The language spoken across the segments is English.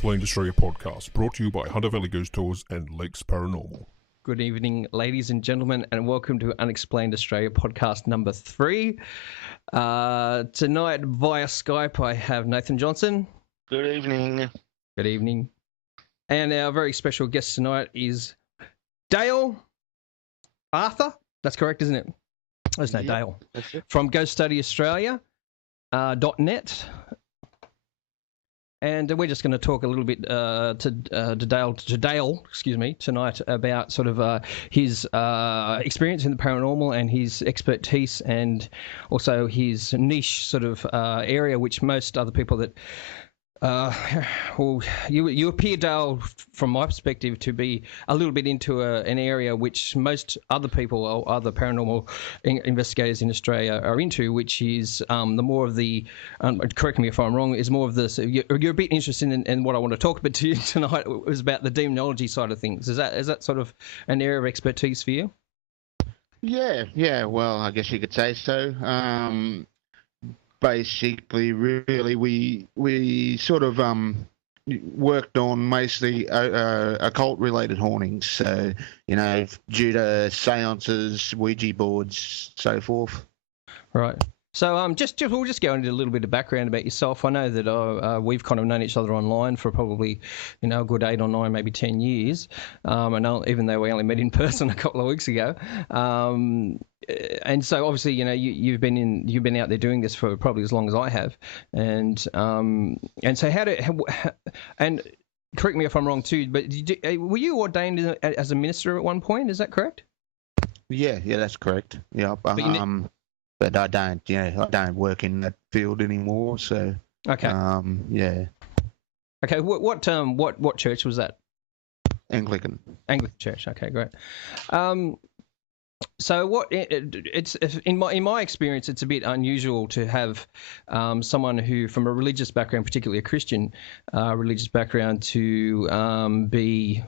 Unexplained Australia podcast, brought to you by Hunter Valley Ghost Tours and Lakes Paranormal. Good evening, ladies and gentlemen, and welcome to Unexplained Australia podcast number 3. Tonight, via Skype, I have Nathan Johnson. Good evening. Good evening. And our very special guest tonight is Dale Arthur. That's correct, isn't it? There's no Dale. That's it. From GhostStudyAustralia.net. And we're just going to talk a little bit to Dale, tonight about sort of his experience in the paranormal and his expertise, and also his niche sort of area, which most other people that well, you appear, Dale, from my perspective, to be a little bit into an area which most other people or other paranormal investigators in Australia are into, which is the more of the, correct me if I'm wrong, is more of the, you're a bit interested in what I want to talk about to you tonight was about the demonology side of things. Is that sort of an area of expertise for you? Yeah, well, I guess you could say so. Basically, really, we sort of worked on mostly occult-related hauntings. So, you know, due to seances, Ouija boards, so forth. Right. So we'll just go into a little bit of background about yourself. I know that we've kind of known each other online for probably, a good 8 or 9, maybe 10 years. Even though we only met in person a couple of weeks ago. And so obviously, you've been out there doing this for probably as long as I have. And so and correct me if I'm wrong too, but were you ordained as a minister at one point? Is that correct? Yeah, that's correct. Yeah, but I don't work in that field anymore. So okay. Yeah. Okay. What church was that? Anglican Church. Okay, great. So it's in my experience, it's a bit unusual to have someone who, from a religious background, particularly a Christian religious background, to be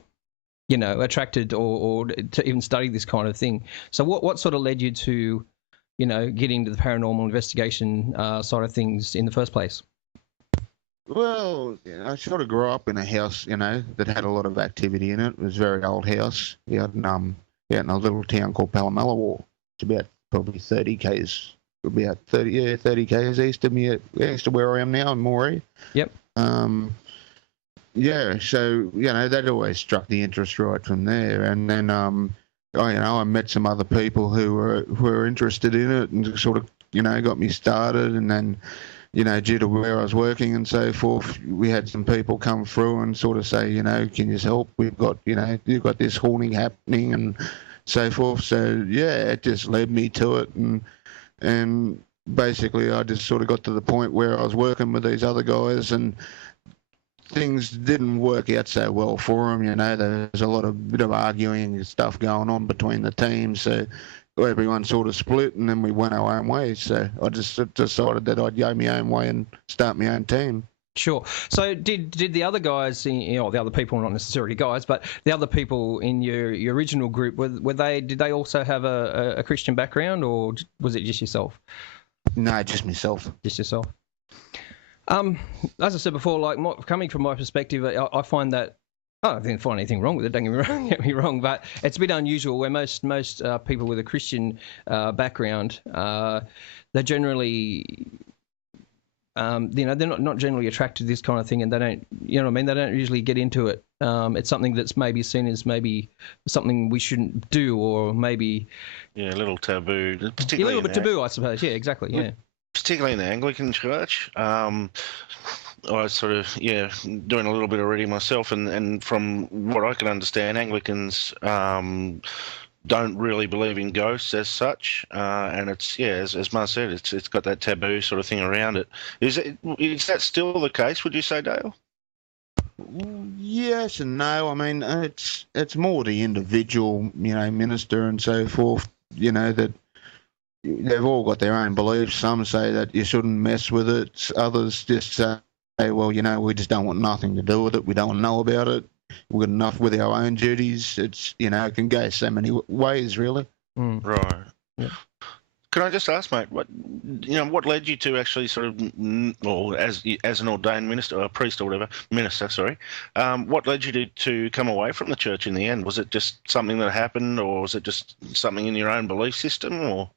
attracted or to even study this kind of thing. So what sort of led you to get into the paranormal investigation side of things in the first place? Well, I sort of grew up in a house, that had a lot of activity in it. It was a very old house. We had in a little town called Pallamallawar. It's about probably 30 k's east of me, east of where I am now in Moree. Yep. Yeah, so, that always struck the interest right from there. And then, I met some other people who were interested in it and sort of, got me started. And then, due to where I was working and so forth, we had some people come through and sort of say, can you help? We've got, you've got this haunting happening and so forth. So, yeah, it just led me to it. And basically I just sort of got to the point where I was working with these other guys and things didn't work out so well for them. There's a bit of arguing and stuff going on between the teams. So everyone sort of split, and then we went our own ways. So I just decided that I'd go my own way and start my own team. Sure. So did the other guys, the other people, not necessarily guys, but the other people in your original group, did they also have a Christian background, or was it just yourself? No, just myself. Just yourself. As I said before, coming from my perspective, I find that I don't find anything wrong with it. Don't get me wrong, but it's a bit unusual where most people with a Christian background, they're generally, they're not generally attracted to this kind of thing, and they don't, they don't usually get into it. It's something that's maybe seen as maybe something we shouldn't do, or maybe a little taboo, particularly a little bit taboo, I suppose. Yeah, exactly. Yeah. Particularly in the Anglican Church. I was sort of, doing a little bit already myself, and from what I can understand, Anglicans don't really believe in ghosts as such, and it's, as Mar said, it's got that taboo sort of thing around it. Is that still the case, would you say, Dale? Yes and no. I mean, it's more the individual, minister and so forth, that they've all got their own beliefs. Some say that you shouldn't mess with it. Others just say, well, we just don't want nothing to do with it. We don't want to know about it. We've got enough with our own duties. It's, it can go so many ways, really. Right. Yeah. Can I just ask, mate, what led you to actually sort of, or as an ordained minister, or a priest or whatever, minister, sorry, what led you to come away from the church in the end? Was it just something that happened, or was it just something in your own belief system, or?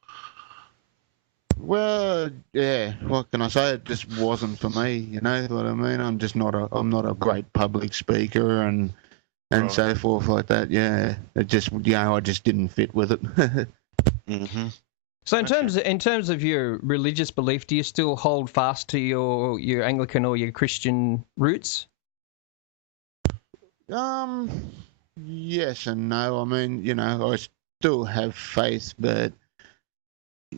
Well, yeah, what can I say? It just wasn't for me, you know what I mean? I'm not a great public speaker and Right. so forth like that. Yeah, it just, I just didn't fit with it. Mm-hmm. So in terms of your religious belief, do you still hold fast to your Anglican or your Christian roots? Yes and no. I mean, I still have faith, but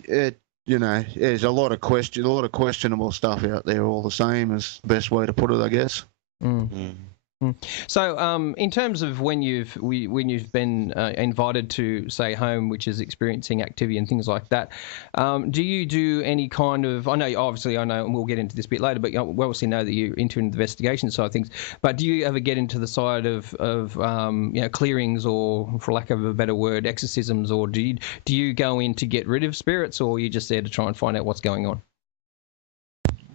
there's a lot of questionable stuff out there. All the same is the best way to put it, I guess. Mm. So, in terms of when you've been invited to, say, home, which is experiencing activity and things like that, do you do any kind of? I know, and we'll get into this a bit later, but we obviously know that you're into the investigation side of things. But do you ever get into the side of clearings, or, for lack of a better word, exorcisms, or do you go in to get rid of spirits, or are you just there to try and find out what's going on?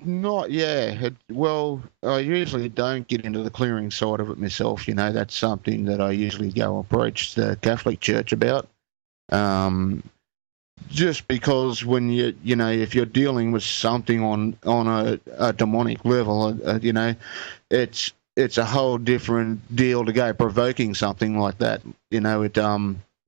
Well, I usually don't get into the clearing side of it myself. That's something that I usually go approach the Catholic Church about. Just because when if you're dealing with something on a demonic level, it's a whole different deal to go provoking something like that.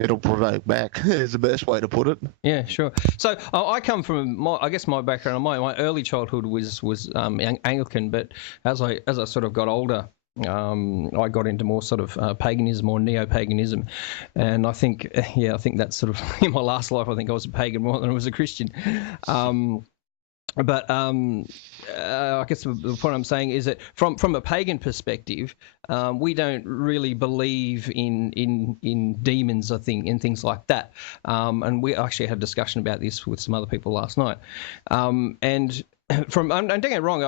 It'll provoke back is the best way to put it. Yeah, sure. So I come from my background. My early childhood was Anglican, but as I sort of got older, I got into more sort of paganism or neo-paganism, and I think that's sort of in my last life. I think I was a pagan more than I was a Christian. But I guess the point I'm saying is that from a pagan perspective, we don't really believe in demons, I think, and things like that. And we actually had a discussion about this with some other people last night. And don't get me wrong,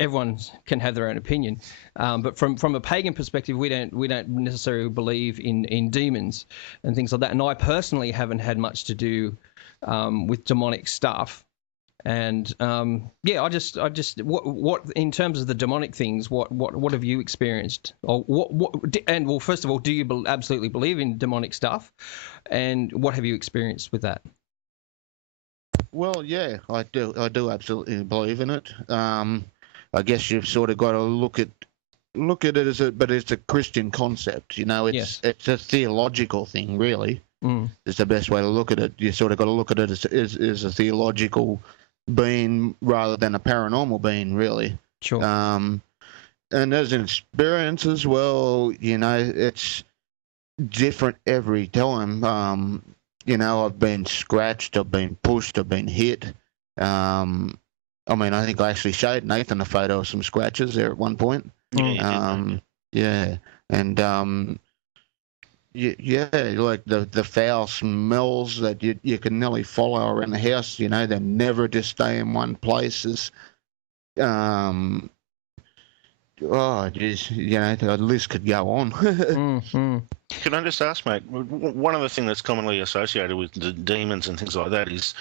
everyone can have their own opinion, but from a pagan perspective, we don't necessarily believe in demons and things like that. And I personally haven't had much to do with demonic stuff. And I just what in terms of the demonic things, what have you experienced? Or well, first of all, do you absolutely believe in demonic stuff, and what have you experienced with that? Well, yeah, I do absolutely believe in it. I guess you've sort of got to look at it as it's a Christian concept. It's a theological thing, really. It's the best way to look at it. You sort of got to look at it as a theological being rather than a paranormal being, really. Sure. And as an experience as well, it's different every time. I've been scratched, I've been pushed, I've been hit. I think I actually showed Nathan a photo of some scratches there at one point. Yeah, and like the foul smells that you can nearly follow around the house. They never just stay in one place. The list could go on. Can I just ask, mate? One of the things that's commonly associated with the demons and things like that is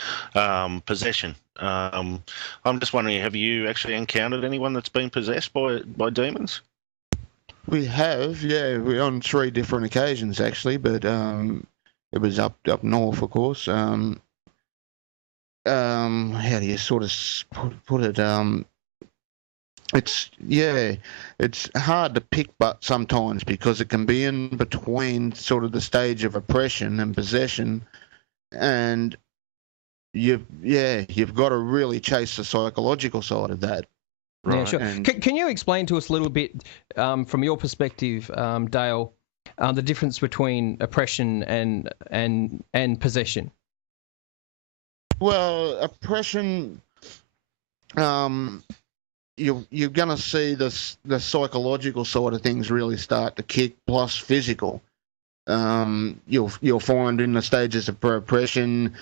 possession. I'm just wondering, have you actually encountered anyone that's been possessed by demons? We have, yeah. We're on 3 different occasions, actually, but it was up north, of course. How do you sort of put it? It's hard to pick, but sometimes, because it can be in between sort of the stage of oppression and possession, and you've got to really chase the psychological side of that. Right. Yeah, sure. Can you explain to us a little bit, from your perspective, Dale, the difference between oppression and possession? Well, oppression, you're going to see the psychological side of things really start to kick, plus physical. You'll find in the stages of oppression,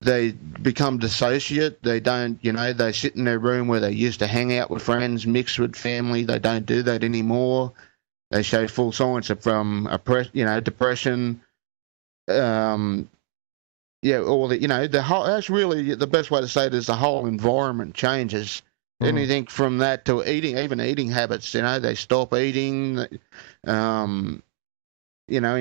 they become dissociate. They don't, they sit in their room where they used to hang out with friends, mix with family. They don't do that anymore. They show full signs of depression. yeah, or the whole. That's really the best way to say it is the whole environment changes. Anything from that to even eating habits. They stop eating. In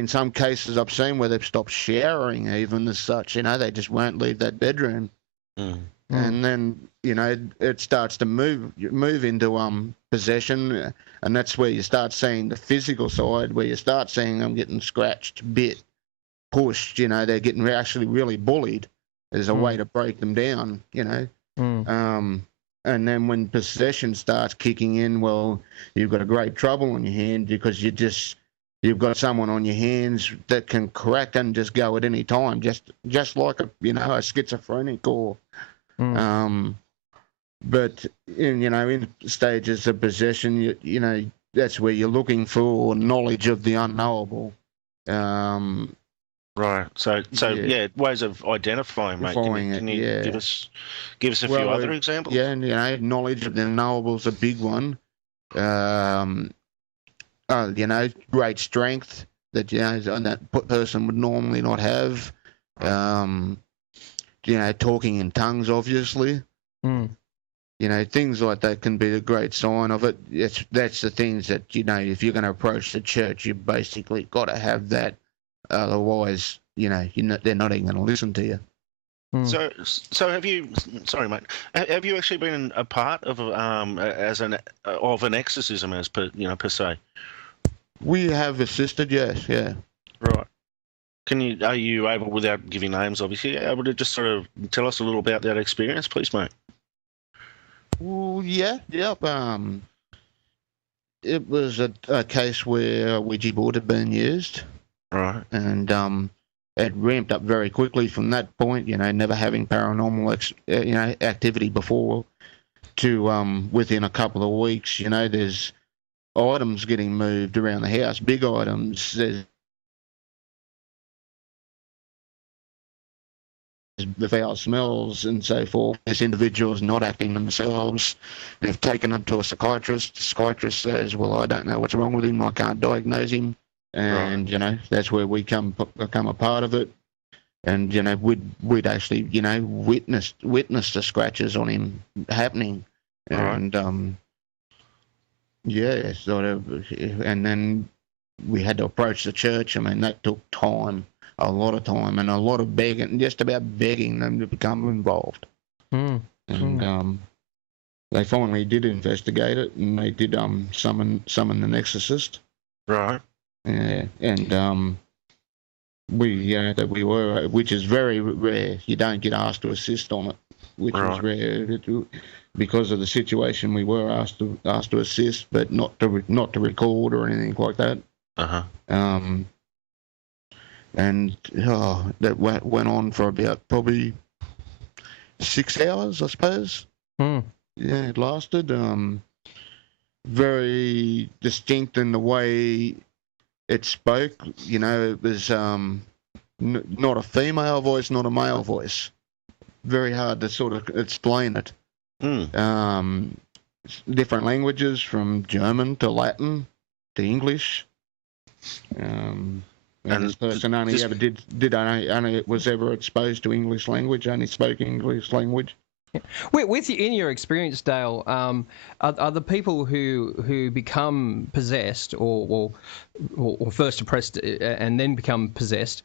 some cases I've seen where they've stopped showering even as such. They just won't leave that bedroom. And then it starts to move into possession, and that's where you start seeing the physical side, where you start seeing them getting scratched, bit, pushed. They're getting actually really bullied. There's a way to break them down. And then when possession starts kicking in, well, you've got a great trouble on your hand because you've got someone on your hands that can crack and just go at any time, just like a schizophrenic or. But in stages of possession, that's where you're looking for knowledge of the unknowable. Right. So ways of identifying, mate. Can you give us a few other examples? Yeah, and knowledge of the unknowable is a big one. Great strength that that person would normally not have. Talking in tongues, obviously. Things like that can be a great sign of it. That's the things that if you're going to approach the church, you basically got to have that. Otherwise, they're not even going to listen to you. So have you? Sorry, mate. Have you actually been a part of an exorcism per se? We have assisted, yes, yeah. Right. Are you able, without giving names, obviously, able to just sort of tell us a little about that experience, please, mate? Well, yeah, yep. It was a case where a Ouija board had been used. Right. And it ramped up very quickly from that point, never having paranormal activity before, to within a couple of weeks, there's items getting moved around the house, big items. There's the foul smells and so forth. This individual's not acting themselves. They've taken them to a psychiatrist. The psychiatrist says, well, I don't know what's wrong with him. I can't diagnose him. And, that's where we become a part of it. And, we'd actually, witnessed the scratches on him happening. And, sort of. And then we had to approach the church. I mean, that took time. A lot of time and a lot of begging, just about begging them to become involved. And they finally did investigate it, and they did summon an exorcist. Right. Yeah, and we were, which is very rare. You don't get asked to assist on it, which is rare. Because of the situation, we were asked to assist, but not to record or anything like that. And that went on for about probably 6 hours, I suppose. Yeah, it lasted. Very distinct in the way it spoke. It was not a female voice, not a male voice. Very hard to sort of explain it. Different languages, from German to Latin to English. And this person only was ever exposed to English language, only spoke English language. In your experience, Dale, are the people who become possessed or first oppressed and then become possessed,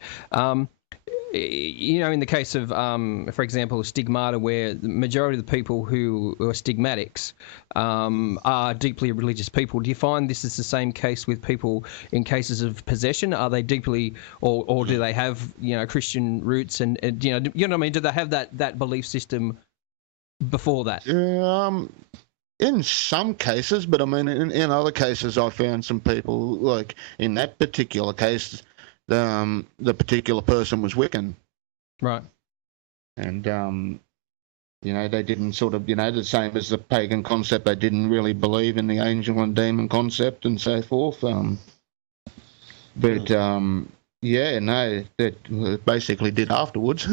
in the case of, for example, stigmata, where the majority of the people who are stigmatics are deeply religious people, do you find this is the same case with people in cases of possession? Are they deeply, or do they have, Christian roots, and you know what I mean? Do they have that belief system before that? In some cases, but I mean, in other cases, I found some people, like in that particular case, the particular person was Wiccan. Right. And, they didn't sort of, the same as the pagan concept, they didn't really believe in the angel and demon concept and so forth. That basically did afterwards.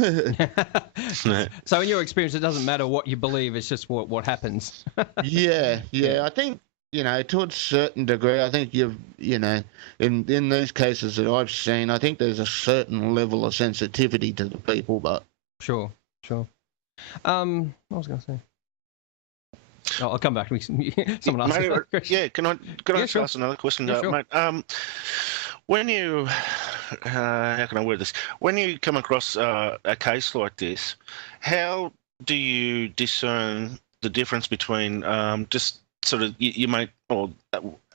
So in your experience, it doesn't matter what you believe, it's just what happens. Yeah. I think, to a certain degree, I think in these cases that I've seen, I think there's a certain level of sensitivity to the people, but Sure. What was I going to say? Oh, I'll come back. Someone asked another question. Yeah, can I sure. ask another question, Yeah, sure. mate? When you, how can I word this? When you come across a case like this, how do you discern the difference between just sort of you make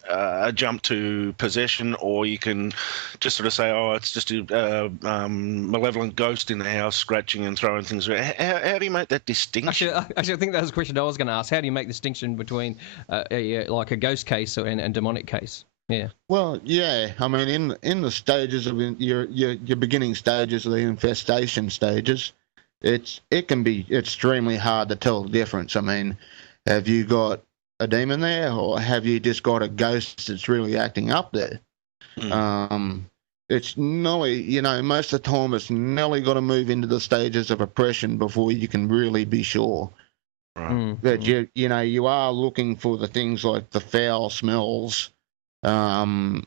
a jump to possession, or you can just sort of say, oh, it's just a malevolent ghost in the house scratching and throwing things around. How do you make that distinction? Actually, I think that was a question I was going to ask. How do you make the distinction between like a ghost case and demonic case? Yeah. Well, yeah. I mean, in the stages of your beginning stages of the infestation stages, it can be extremely hard to tell the difference. I mean, have you got a demon there, or have you just got a ghost that's really acting up there? It's nearly, most of the time it's nearly got to move into the stages of oppression before you can really be sure. Right. But you are looking for the things like the foul smells, big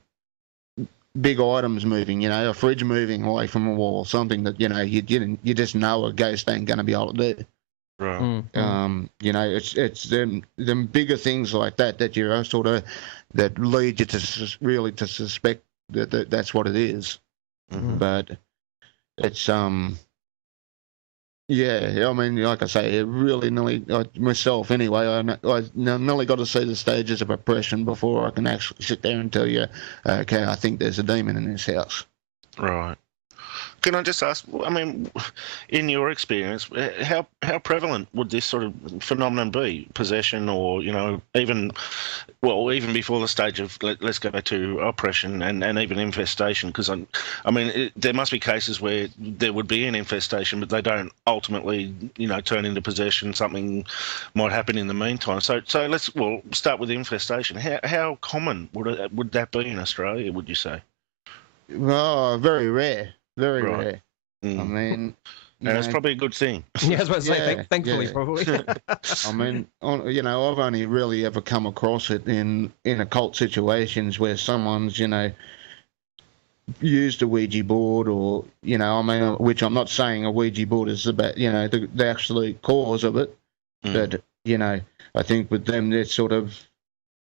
items moving, a fridge moving away from a wall, something that you just know a ghost ain't going to be able to do. Right. It's them bigger things like that you're sort of that lead you to really to suspect that's what it is. Mm-hmm. But it's yeah. I mean, like I say, it really nearly myself anyway. I nearly got to see the stages of oppression before I can actually sit there and tell you, okay, I think there's a demon in this house. Right. Can I just ask, I mean, in your experience, how prevalent would this sort of phenomenon be? Possession, or, even before the stage of, let's go back to oppression and even infestation? Because, there must be cases where there would be an infestation, but they don't ultimately, turn into possession. Something might happen in the meantime. So let's, start with infestation. How common would that be in Australia, would you say? Well, very rare. Very Right. rare. Mm. I mean, and it's probably a good thing. Yeah, I was about to say, thankfully, yeah. probably. I mean, I've only really ever come across it in occult situations where someone's, used a Ouija board, or, which I'm not saying a Ouija board is the absolute cause of it, but, I think with them, they're sort of,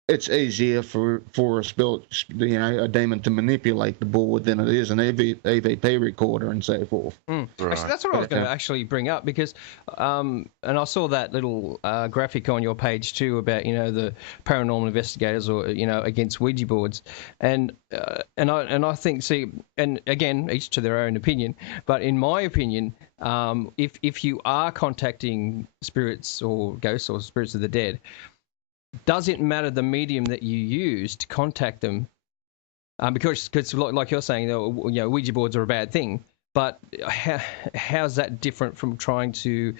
it's easier for a demon to manipulate the board than it is an EVP recorder and so forth. Right. Actually, that's what I was going to actually bring up, because, and I saw that little graphic on your page too about the paranormal investigators or against Ouija boards, and I think, see, and again, each to their own opinion, but in my opinion, if you are contacting spirits or ghosts or spirits of the dead, does it matter the medium that you use to contact them? Because like you're saying, Ouija boards are a bad thing, but how's that different from trying to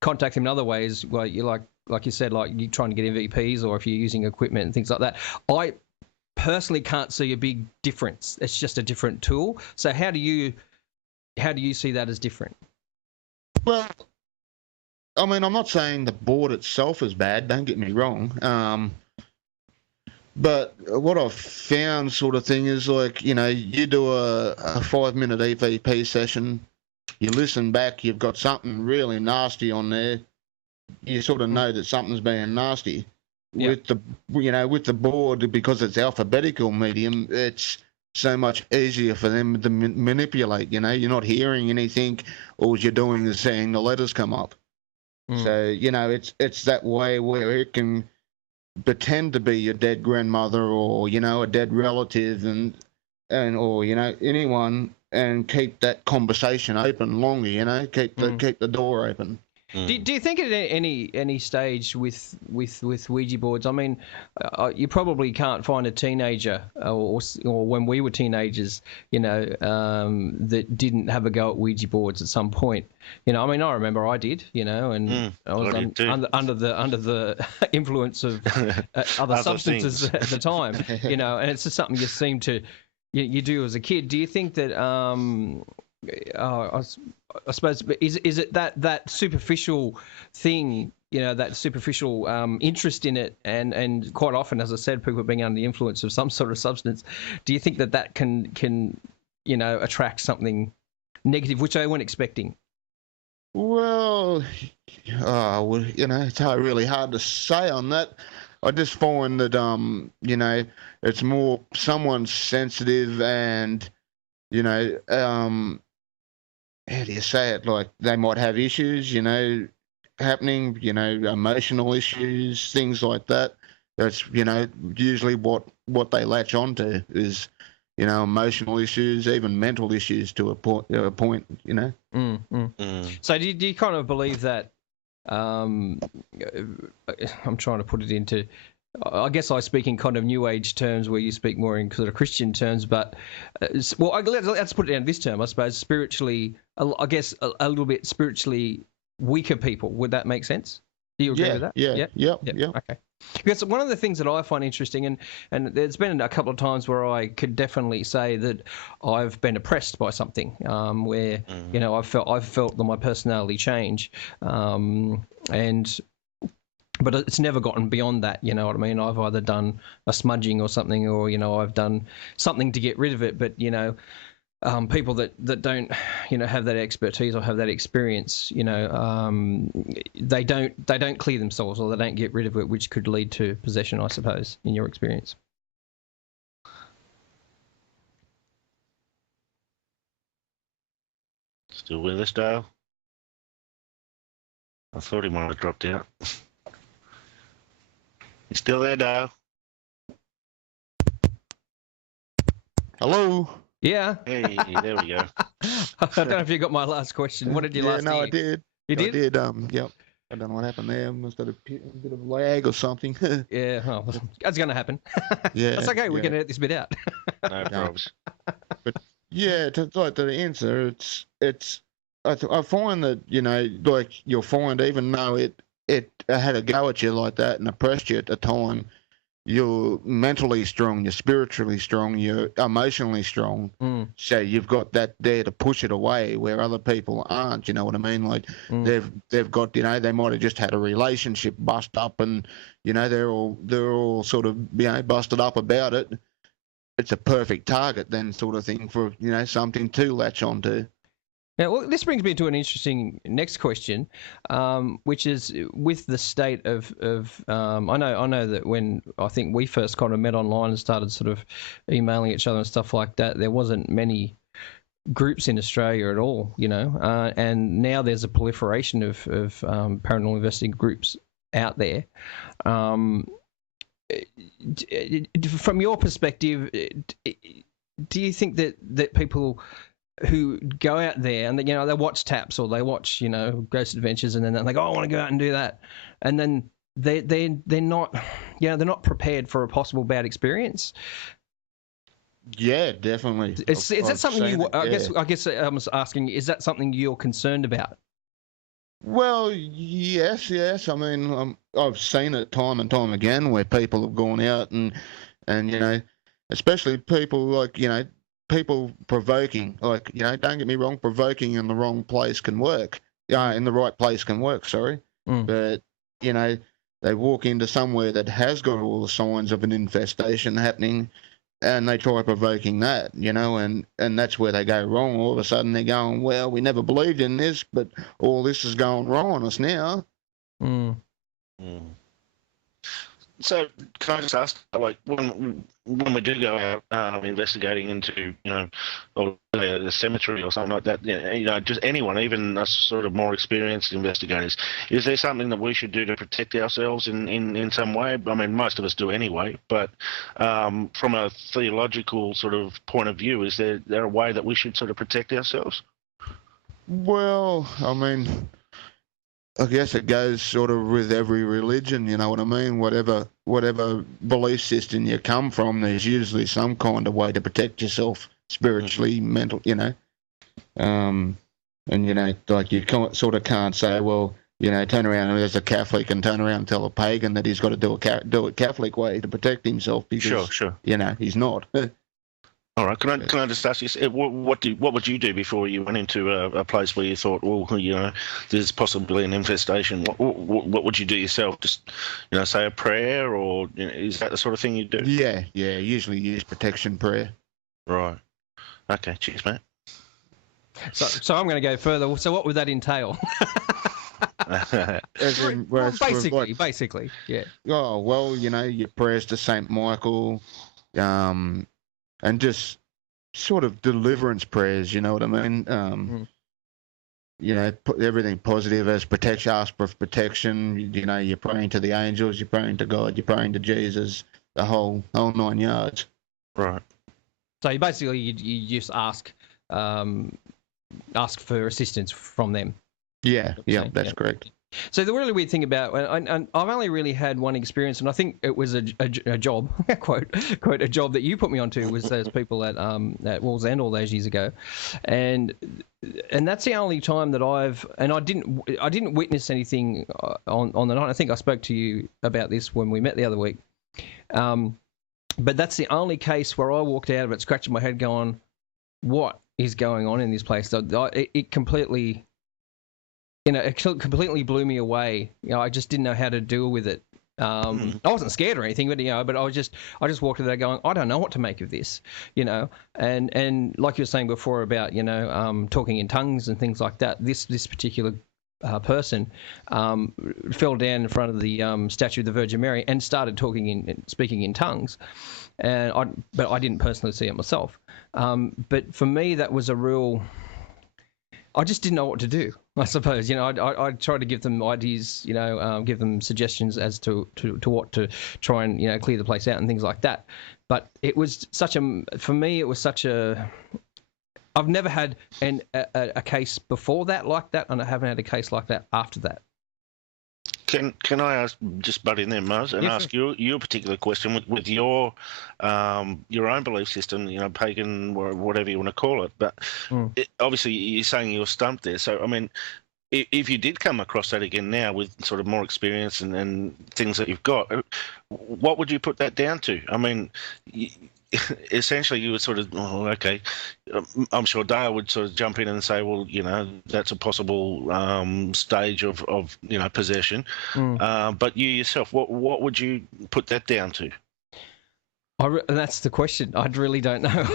contact them in other ways? Well, you like you said, like you're trying to get MVPs, or if you're using equipment and things like that. I personally can't see a big difference. It's just a different tool. So how do you see that as different? Well, I mean, I'm not saying the board itself is bad, don't get me wrong. But what I've found sort of thing is, like, you do a 5-minute EVP session, you listen back, you've got something really nasty on there, you sort of know that something's being nasty. Yep. With the board, because it's alphabetical medium, it's so much easier for them to manipulate. You're not hearing anything, all you're doing is seeing the letters come up. So, it's that way where it can pretend to be your dead grandmother, or, a dead relative, or anyone, and keep that conversation open longer, keep the door open. Do you think at any stage with Ouija boards, I mean, you probably can't find a teenager or when we were teenagers, that didn't have a go at Ouija boards at some point. I mean, I remember I did, and I was under the influence of other substances at the time, and it's just something you seem to you do as a kid. Do you think that I suppose, is it that superficial thing, that superficial interest in it, and quite often, as I said, people being under the influence of some sort of substance. Do you think that can attract something negative, which they weren't expecting? Well, it's really hard to say on that. I just find that it's more someone's sensitive and how do you say it? Like they might have issues, happening, emotional issues, things like that. That's, usually what they latch onto is, emotional issues, even mental issues to a point. So do you kind of believe that, I'm trying to put it into, I guess I speak in kind of New Age terms where you speak more in sort of Christian terms, but, let's put it down this term, I suppose, spiritually, I guess a little bit spiritually weaker people. Would that make sense? Do you agree with that? Yeah. Okay. Because one of the things that I find interesting, and there's been a couple of times where I could definitely say that I've been oppressed by something, where I've felt that my personality change, but it's never gotten beyond that. You know what I mean? I've either done a smudging or something, or I've done something to get rid of it. But people that don't have that expertise or have that experience, they don't clear themselves, or they don't get rid of it, which could lead to possession, I suppose, in your experience. Still with us, Dale? I thought he might have dropped out. You still there, Dale? Hello. Yeah. Hey, there we go. I don't know if you got my last question. What did you last? No, I did. You did? I did. Yep. I don't know what happened there. Must have a bit of lag or something. Yeah. Oh, that's going to happen. Yeah. That's okay. We can edit this bit out. No problems. But yeah, to answer, I find that like you'll find, even though it had a go at you like that and oppressed you at the time, you're mentally strong, you're spiritually strong, you're emotionally strong. So you've got that there to push it away, where other people aren't. You know what I mean? Like they've got, they might have just had a relationship bust up, and they're all sort of busted up about it. It's a perfect target then, sort of thing, for something to latch onto. Now, well, this brings me to an interesting next question, which is with the state of I know that when I think we first kind of met online and started sort of emailing each other and stuff like that, there wasn't many groups in Australia at all, and now there's a proliferation of paranormal investigating groups out there. From your perspective, do you think that people who go out there and they watch taps, or they watch Ghost Adventures, and then they're like, oh, I want to go out and do that, and then they're not they're not prepared for a possible bad experience? Yeah, definitely. Is that something you? I guess I was asking, is that something you're concerned about? Well, yes. I mean, I've seen it time and time again where people have gone out and especially people like people provoking, like, don't get me wrong, provoking in the wrong place can work. In the right place can work, sorry. But, they walk into somewhere that has got all the signs of an infestation happening, and they try provoking that, and that's where they go wrong. All of a sudden they're going, well, we never believed in this, but all this is going wrong on us now. So can I just ask, like, when we do go out investigating into, the cemetery or something like that, just anyone, even us sort of more experienced investigators, is there something that we should do to protect ourselves in some way? I mean, most of us do anyway, but from a theological sort of point of view, is there a way that we should sort of protect ourselves? Well, I mean, I guess it goes sort of with every religion, you know what I mean? Whatever belief system you come from, there's usually some kind of way to protect yourself spiritually, mental, and like you sort of can't say, well, turn around as a Catholic and turn around and tell a pagan that he's got to do it Catholic way to protect himself, because sure. he's not. All right. Can I just ask you, what would you do before you went into a place where you thought, well, there's possibly an infestation? What would you do yourself? Just, say a prayer, or is that the sort of thing you do? Yeah. Usually use protection prayer. Right. Okay. Cheers, mate. So I'm going to go further. So what would that entail? Basically, yeah. Oh well, your prayers to Saint Michael, and just sort of deliverance prayers. You know what I mean? Put everything positive as protection. Ask for protection. You're praying to the angels. You're praying to God. You're praying to Jesus. The whole 9 yards. Right. So you just ask for assistance from them. Yeah, that's correct. So the really weird thing about, and I've only really had one experience, and I think it was a job, quote a job that you put me onto, was those people at Wall's End all those years ago, and that's the only time that I didn't witness anything on the night. I think I spoke to you about this when we met the other week, but that's the only case where I walked out of it scratching my head, going, "What is going on in this place?" It completely. It completely blew me away. I just didn't know how to deal with it. I wasn't scared or anything, but I just walked in there going, I don't know what to make of this, and like you were saying before about, talking in tongues and things like that. This particular person fell down in front of the statue of the Virgin Mary and started speaking in tongues, but I didn't personally see it myself. But for me, that was a real. I just didn't know what to do, I suppose. I tried to give them ideas, give them suggestions as to what to try and, clear the place out and things like that. But it was for me, it was such a, I've never had a case before that like that, and I haven't had a case like that after that. Can I ask, just butt in there, Muzz, and ask you a particular question with your own belief system, pagan or whatever you want to call it. But obviously, you're saying you're stumped there. So, I mean, if you did come across that again now with sort of more experience and things that you've got, what would you put that down to? I mean, essentially, you would sort of, okay, I'm sure Dale would sort of jump in and say, well, that's a possible stage of possession. But you yourself, what would you put that down to? That's the question. I really don't know.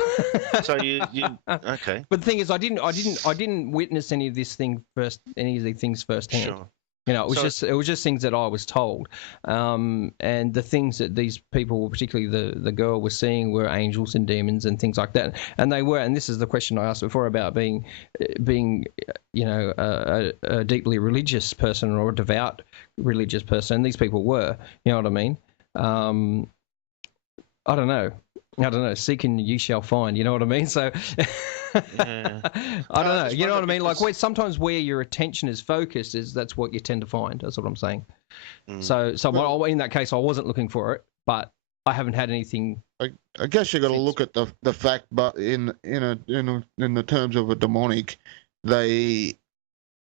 So you okay? But the thing is, I didn't witness any of these things firsthand. Sure. It was just things that I was told, and the things that these people, particularly the girl, was seeing were angels and demons and things like that. And they were, and this is the question I asked before about being a deeply religious person or a devout religious person. And these people were, you know what I mean? I don't know. Seek and you shall find. You know what I mean? So, Yeah. I don't know. You know what I mean? Like sometimes where your attention is focused that's what you tend to find. That's what I'm saying. So in that case, I wasn't looking for it, but I haven't had anything. I guess you got to look at the fact, but in the terms of a demonic, they,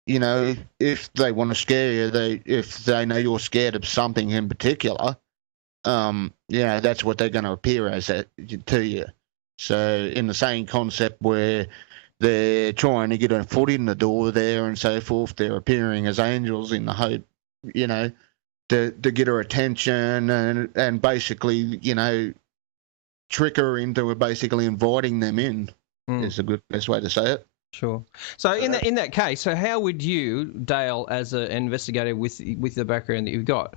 if they want to scare you, if they know you're scared of something in particular. That's what they're going to appear as to you. So in the same concept where they're trying to get a foot in the door there and so forth, they're appearing as angels in the hope, to get her attention and basically, trick her into basically inviting them in. Is the best way to say it. Sure. So in that case, so how would you, Dale, as an investigator with the background that you've got,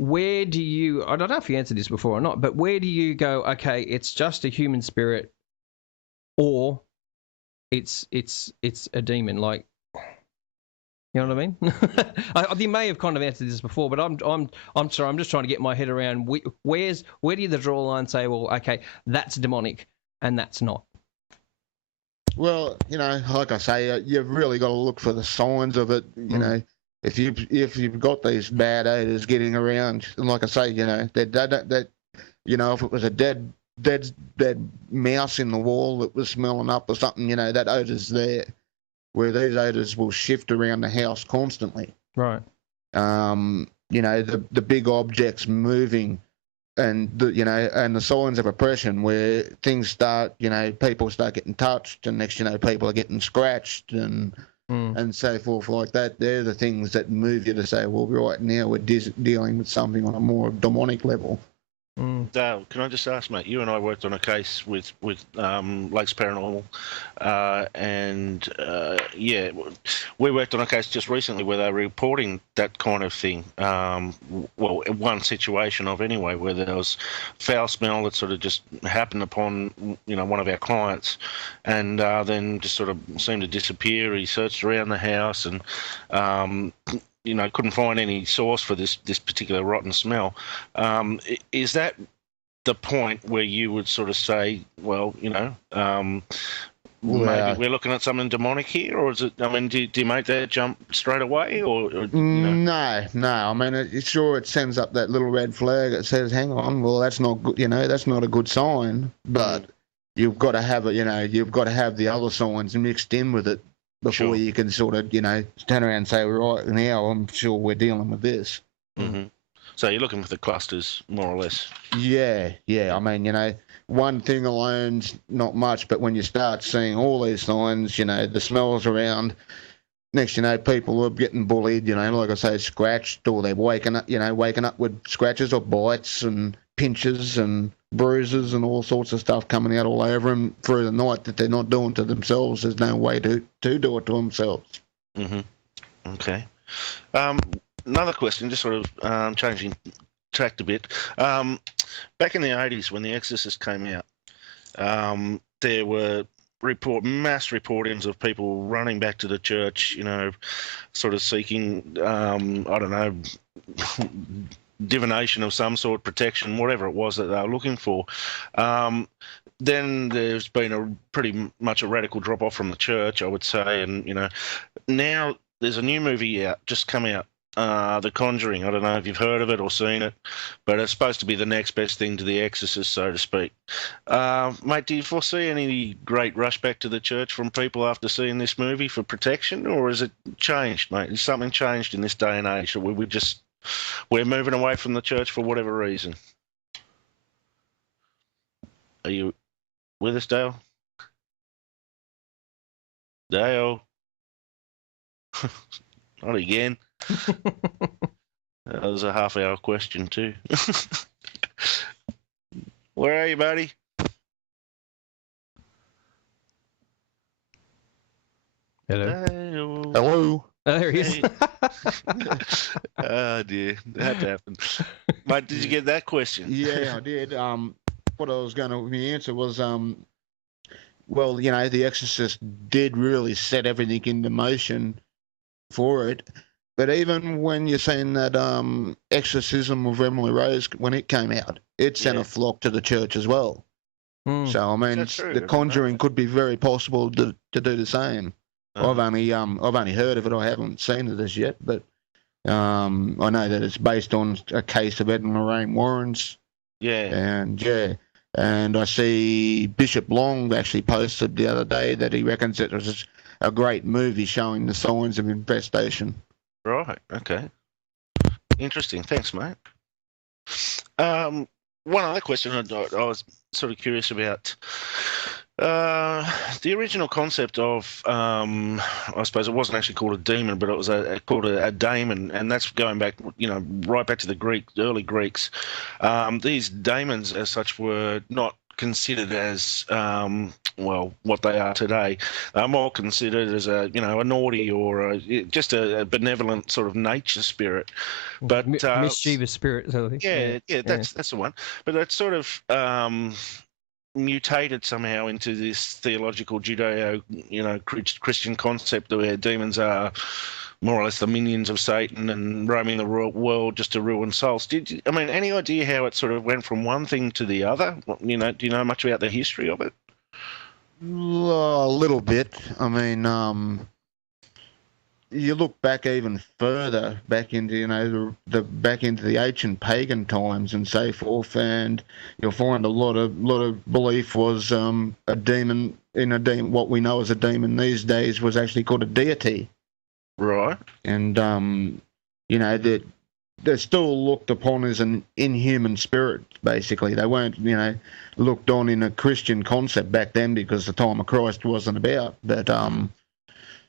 where do you, I don't know if you answered this before or not, but where do you go, okay, it's just a human spirit, or it's a demon, like, you know what I mean? You may have kind of answered this before, but I'm sorry, I'm just trying to get my head around where do you draw a line and say, well, okay, that's demonic and that's not? Well, like I say, you've really got to look for the signs of it, If you've got these bad odors getting around, and like I say, that if it was a dead mouse in the wall that was smelling up or something, that odor's there. Where these odors will shift around the house constantly. Right. The big objects moving, and the signs of oppression where things start, people start getting touched, and next, people are getting scratched and so forth like that. They're the things that move you to say, well, right now we're dealing with something on a more demonic level. Dale, can I just ask, mate? You and I worked on a case with Lakes Paranormal, and we worked on a case just recently where they were reporting that kind of thing. Well, one situation anyway, where there was foul smell that sort of just happened upon one of our clients, and then just sort of seemed to disappear. He searched around the house and couldn't find any source for this particular rotten smell. Is that the point where you would sort of say, well, maybe we're looking at something demonic here, or is it? I mean, do you make that jump straight away, or No. I mean, it sends up that little red flag that says, "Hang on, well, that's not good. That's not a good sign." But you've got to have it. You've got to have the other signs mixed in with it before you can sort of, turn around and say, right now, I'm sure we're dealing with this. Mm-hmm. So you're looking for the clusters, more or less. Yeah. I mean, one thing alone's not much, but when you start seeing all these signs, the smells around, next, people are getting bullied, like I say, scratched, or they're waking up with scratches or bites and pinches and bruises and all sorts of stuff coming out all over them through the night that they're not doing to themselves. There's no way to do it to themselves. Mm-hmm. Okay. Another question, just sort of changing track a bit. Back in the 80s when The Exorcist came out, there were mass reportings of people running back to the church, sort of seeking, divination of some sort, protection, whatever it was that they were looking for. Then there's been pretty much a radical drop off from the church, I would say, and now there's a new movie just come out, The Conjuring. I don't know if you've heard of it or seen it, but it's supposed to be the next best thing to The Exorcist, so to speak. Mate, do you foresee any great rush back to the church from people after seeing this movie for protection, or has it changed, mate? Has something changed in this day and age that we're moving away from the church for whatever reason? Are you with us, Dale? Dale? Not again. That was a half-hour question too. Where are you, buddy? Hello. Dale. Hello. Oh, there he is. Hey. Oh dear, that happened. Mate, did you get that question? Yeah, I did. What I was going to answer was, well, The Exorcist did really set everything into motion for it. But even when you're saying that Exorcism of Emily Rose, when it came out, it sent a flock to the church as well. So I mean, The Conjuring could be very possible to do the same. I've only heard of it. I haven't seen it as yet, but I know that it's based on a case of Ed and Lorraine Warren's. Yeah. And I see Bishop Long actually posted the other day that he reckons it was a great movie showing the signs of infestation. Right. Okay. Interesting. Thanks, mate. One other question I was sort of curious about. The original concept of, I suppose it wasn't actually called a demon, but it was called a daemon, and that's going back, right back to the early Greeks. These daemons, as such, were not considered as what they are today. They're more considered as a naughty or just a benevolent sort of nature spirit, but mischievous spirit. So that's the one. But that's sort of mutated somehow into this theological Judeo, Christian concept where demons are more or less the minions of Satan and roaming the world just to ruin souls. Any idea how it sort of went from one thing to the other? Do you know much about the history of it? A little bit. I mean, you look back even further, back into back into the ancient pagan times and so forth, and you'll find a lot of belief was a demon. What we know as a demon these days was actually called a deity. Right. And that they're still looked upon as an inhuman spirit. Basically, they weren't, looked on in a Christian concept back then because the time of Christ wasn't about. But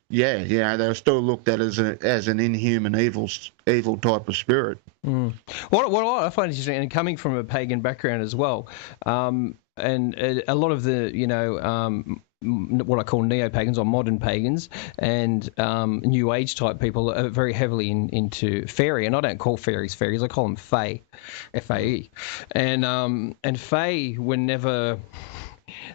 they were still looked at as an inhuman, evil type of spirit. Mm. What I find interesting, and coming from a pagan background as well, and a lot of the what I call neo-pagans or modern pagans and New Age type people are very heavily into fairy, and I don't call fairies fairies, I call them fae, F-A-E, and fae were never.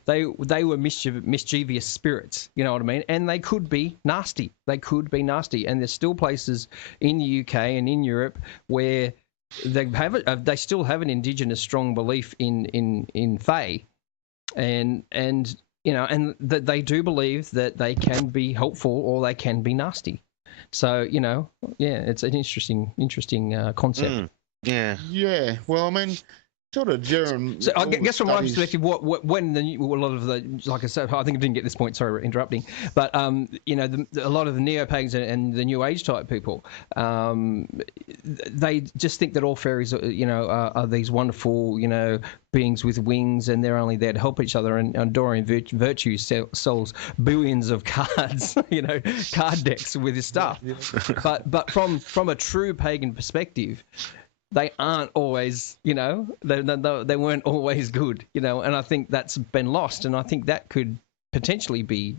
They were mischievous spirits, you know what I mean? And they could be nasty. And there's still places in the UK and in Europe where they still have an indigenous strong belief in fae, and that they do believe that they can be helpful or they can be nasty. So it's an interesting concept. Yeah. Well, I mean, sort of during. So I guess from my perspective, when a lot of the, like I said, I think I didn't get this point. Sorry, for interrupting. But a lot of the neo-pagans and the New Age type people, they just think that all fairies, are these wonderful, beings with wings, and they're only there to help each other. And Dorian Virtue sells billions of cards, card decks with his stuff. Yeah. But from a true pagan perspective, they aren't always, they weren't always good, and I think that's been lost, and I think that could potentially be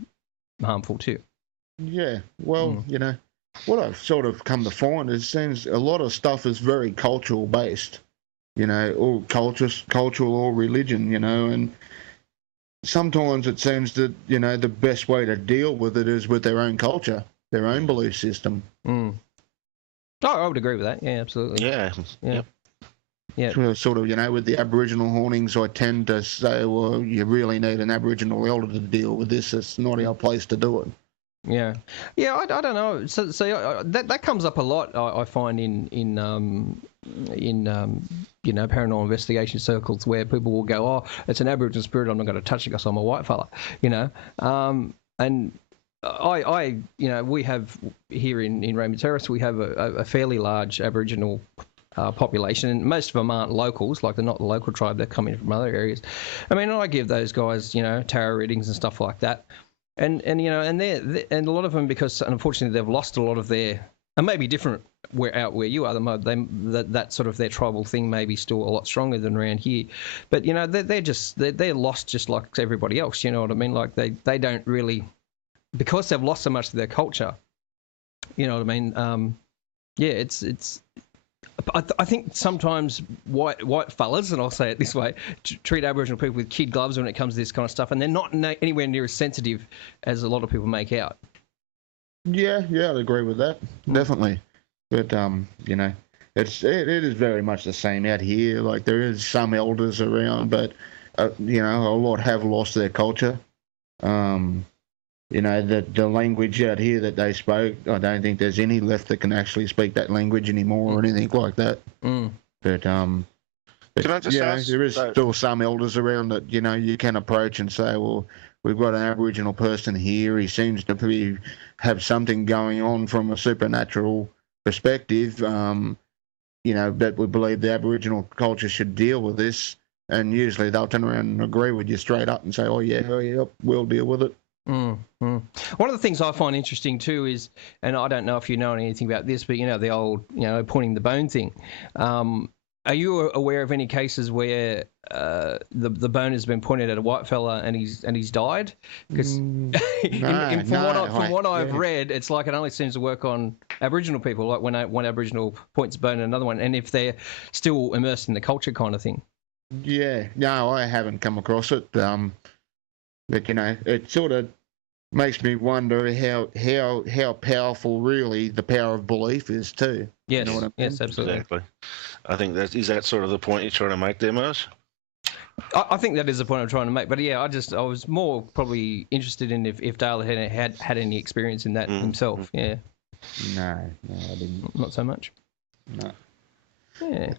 harmful too. Yeah, well, what I've sort of come to find is it seems a lot of stuff is very cultural based, or cultural or religion, and sometimes it seems that, the best way to deal with it is with their own culture, their own belief system. Mm. Oh, I would agree with that. Yeah, absolutely. Yeah. Yeah. Sort of, with the Aboriginal hauntings, I tend to say, well, you really need an Aboriginal elder to deal with this. It's not our place to do it. Yeah. I don't know. So that comes up a lot. I find in paranormal investigation circles where people will go, oh, it's an Aboriginal spirit, I'm not going to touch it because I'm a white fella, and we have here in Raymond Terrace, we have a fairly large Aboriginal population, and most of them aren't locals, like they're not the local tribe, they're coming from other areas. I mean, I give those guys, tarot readings and stuff like that, and they're a lot of them, because unfortunately they've lost a lot of their, and maybe different out where you are, that sort of their tribal thing may be still a lot stronger than around here, but they're lost just like everybody else, you know what I mean? Like they don't really, because they've lost so much of their culture, you know what I mean? It's. I think sometimes white fellas, and I'll say it this way, treat Aboriginal people with kid gloves when it comes to this kind of stuff, and they're not anywhere near as sensitive as a lot of people make out. Yeah, I'd agree with that, definitely. But it is very much the same out here. Like there is some elders around, but a lot have lost their culture. The language out here that they spoke, I don't think there's any left that can actually speak that language anymore or anything like that. Mm. But can I just ask, there is still some elders around that, you can approach and say, well, we've got an Aboriginal person here. He seems to have something going on from a supernatural perspective, that we believe the Aboriginal culture should deal with this. And usually they'll turn around and agree with you straight up and say, oh, yeah, we'll deal with it. Mm, mm. One of the things I find interesting too is, and I don't know if you know anything about this, but the old, pointing the bone thing. Are you aware of any cases where the bone has been pointed at a white fella and he's died? Because from what I've read, it's like it only seems to work on Aboriginal people, like when one Aboriginal points a bone at another one, and if they're still immersed in the culture kind of thing. Yeah, no, I haven't come across it. But it sort of makes me wonder how powerful really the power of belief is too. Yes, you know what I mean? Yes, absolutely. Exactly. I think is that sort of the point you're trying to make there, Mose? I think that is the point I'm trying to make. But yeah, I was more probably interested in if Dale had any experience in that himself. Yeah. No, I didn't. Not so much. No. Yeah.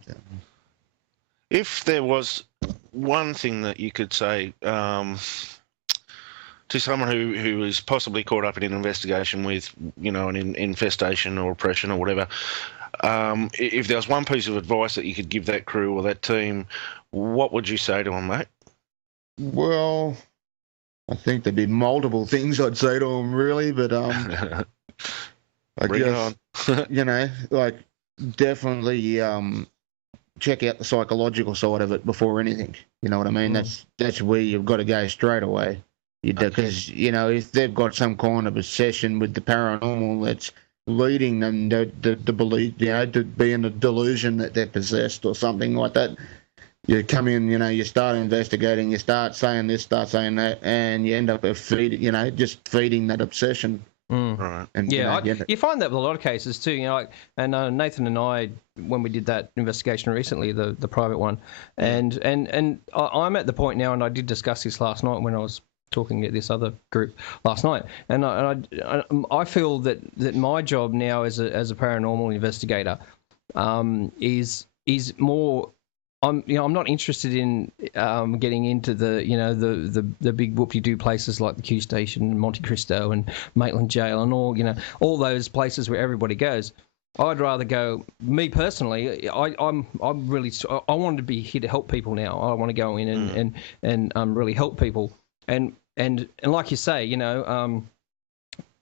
If there was one thing that you could say to someone who is possibly caught up in an investigation with, an infestation or oppression or whatever, If there was one piece of advice that you could give that crew or that team, what would you say to them, mate? Well, I think there'd be multiple things I'd say to them, really, but I Bring guess like definitely check out the psychological side of it before anything. You know what I mean? That's where you've got to go straight away. Because if they've got some kind of obsession with the paranormal that's leading them to believe, to be in a delusion that they're possessed or something like that. You come in, you start investigating, you start saying this, start saying that, and you end up just feeding that obsession. Right. And, you find that with a lot of cases too. And Nathan and I, when we did that investigation recently, the private one, and I'm at the point now, and I did discuss this last night when I was talking at this other group last night, and I feel that my job now as a paranormal investigator is more. I'm not interested in getting into the big whoop-de-doo places like the Q Station, Monte Cristo, and Maitland Jail, and all those places where everybody goes. I'd rather go. Me personally, I want to be here to help people now. I want to go in and really help people. And like you say,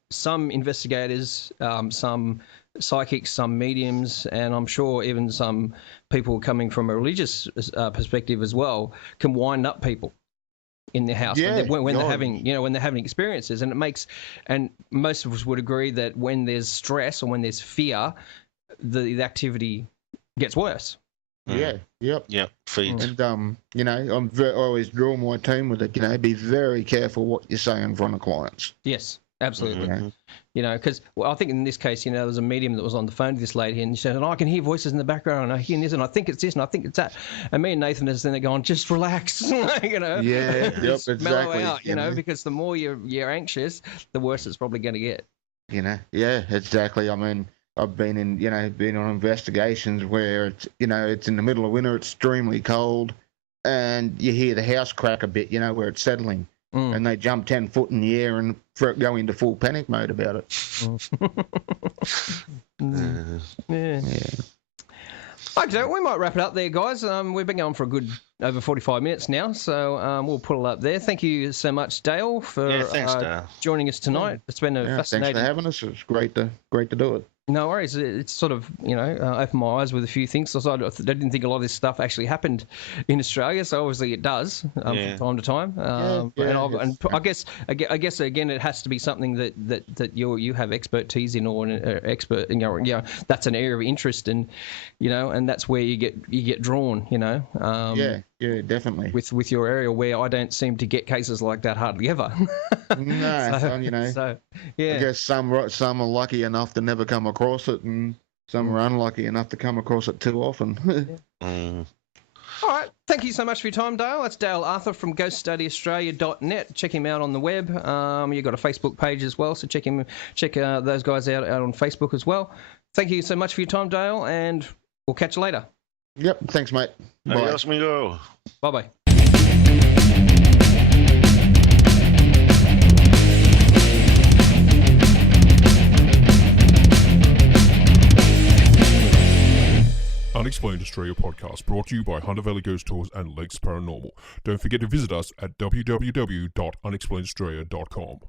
some investigators, some psychics, some mediums, and I'm sure even some people coming from a religious perspective as well can wind up people in their house when they're having experiences, and most of us would agree that when there's stress or when there's fear, the activity gets worse. Yeah. Yep. Yep. Feeds. And I always draw my team with it. Be very careful what you say in front of clients. Yes. Absolutely. Mm-hmm. Because I think in this case, there was a medium that was on the phone to this lady, and she said, I can hear voices in the background, and I hear this, and I think it's this, and I think it's that. And me and Nathan is then going, just relax, Yeah, yep, exactly. Mellow out, because the more you're anxious, the worse it's probably going to get. Yeah, exactly. I mean, I've been on investigations where it's in the middle of winter, it's extremely cold, and you hear the house crack a bit, where it's settling. And they jump 10 foot in the air and go into full panic mode about it. Yeah. Okay, we might wrap it up there, guys. We've been going for a good over 45 minutes now, so we'll put it up there. Thank you so much, Dale, for joining us tonight. It's been a fascinating. Thanks for having us. It's great to do it. No worries. It's sort of, opened my eyes with a few things. So I didn't think a lot of this stuff actually happened in Australia. So obviously it does from time to time. And I guess again, it has to be something that you have expertise in, or an expert. That's an area of interest, and and that's where you get drawn. Yeah, definitely. With your area, where I don't seem to get cases like that hardly ever. No, I guess some are lucky enough to never come across it, and some are unlucky enough to come across it too often. All right. Thank you so much for your time, Dale. That's Dale Arthur from ghoststudyaustralia.net. Check him out on the web. You've got a Facebook page as well, so check those guys out on Facebook as well. Thank you so much for your time, Dale, and we'll catch you later. Yep. Thanks, mate. Bye. Adios, amigo. Bye-bye. Unexplained Australia podcast brought to you by Hunter Valley Ghost Tours and Lakes Paranormal. Don't forget to visit us at www.unexplainedaustralia.com.